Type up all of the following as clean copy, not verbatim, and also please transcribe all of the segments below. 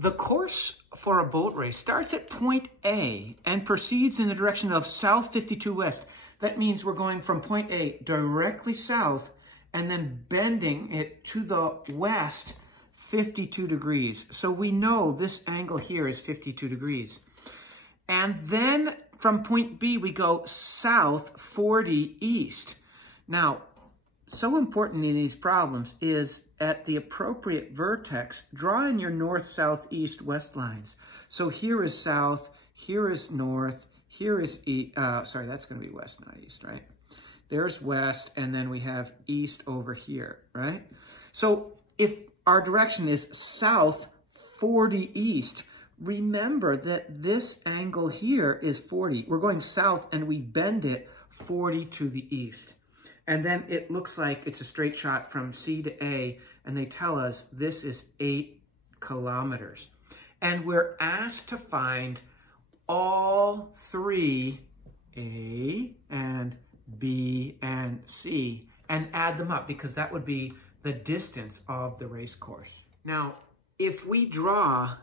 The course for a boat race starts at point A and proceeds in the direction of south 52 west. That means we're going from point A directly south and then bending it to the west 52 degrees. So we know this angle here is 52 degrees. And then from point B, we go south 40 east. Now, so important in these problems is at the appropriate vertex, draw in your north, south, east, west lines. So here is south, here is north, here is east, sorry, that's gonna be west, not east, right? There's west, and then we have east over here, right? So if our direction is south 40 east, remember that this angle here is 40. We're going south and we bend it 40 to the east. And then it looks like it's a straight shot from C to A, and they tell us this is 8 kilometers. And we're asked to find all three, A and B and C, and add them up, because that would be the distance of the race course. Now, if we draw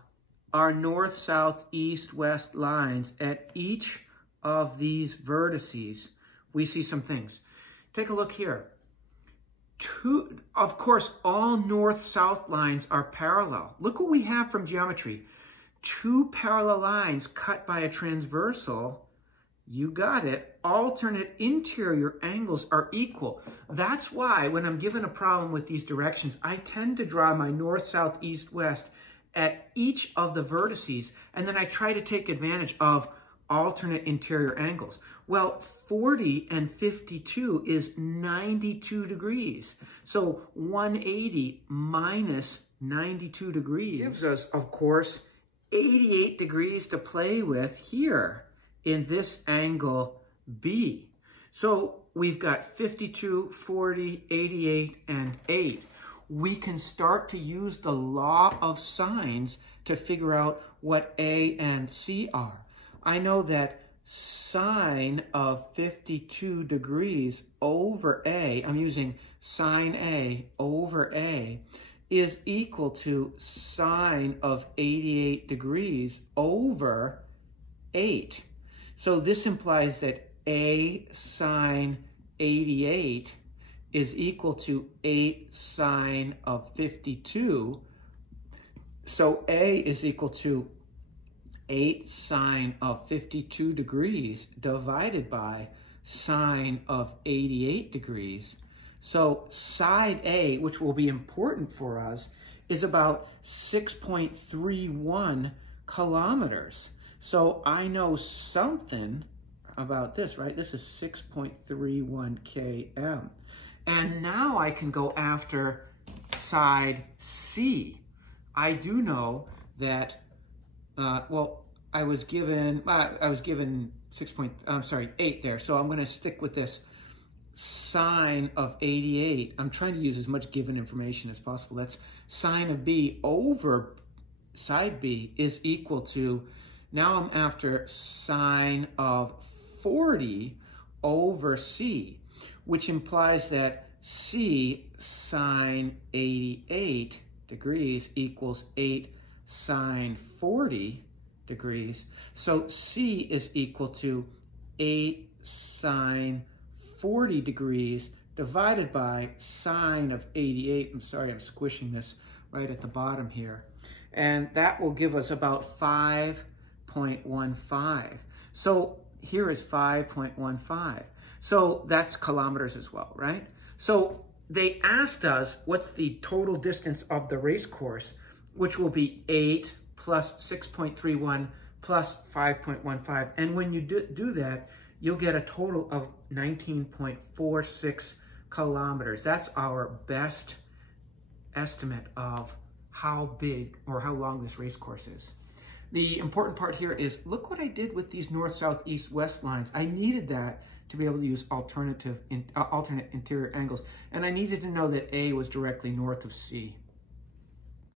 our north, south, east, west lines at each of these vertices, we see some things. Take a look here. Of course, all north-south lines are parallel. Look what we have from geometry. 2 parallel lines cut by a transversal. You got it. Alternate interior angles are equal. That's why when I'm given a problem with these directions, I tend to draw my north, south, east, west at each of the vertices, and then I try to take advantage of alternate interior angles. Well, 40 and 52 is 92 degrees. So 180 minus 92 degrees gives us, of course, 88 degrees to play with here in this angle B. So we've got 52, 40, 88, and 8. We can start to use the law of sines to figure out what A and C are. I know that sine of 52 degrees over A, I'm using sine A over A, is equal to sine of 88 degrees over 8. So this implies that A sine 88 is equal to 8 sine of 52. So A is equal to 8 sine of 52 degrees divided by sine of 88 degrees. So side A, which will be important for us, is about 6.31 kilometers. So I know something about this, right? This is 6.31 km. And now I can go after side C. I do know that well, I was given 8 there, so I'm going to stick with this sine of 88. I'm trying to use as much given information as possible. That's sine of B over side B is equal to, now I'm after sine of 40 over C, which implies that C sine 88 degrees equals 8 sine 40 degrees. So C is equal to 8 sine 40 degrees divided by sine of 88. I'm sorry, I'm squishing this right at the bottom here. And that will give us about 5.15. So here is 5.15. So that's kilometers as well, right? So they asked us what's the total distance of the race course, which will be 8 plus 6.31 plus 5.15. And when you do that, you'll get a total of 19.46 kilometers. That's our best estimate of how big or how long this race course is. The important part here is, look what I did with these north, south, east, west lines. I needed that to be able to use alternate interior angles. And I needed to know that A was directly north of C.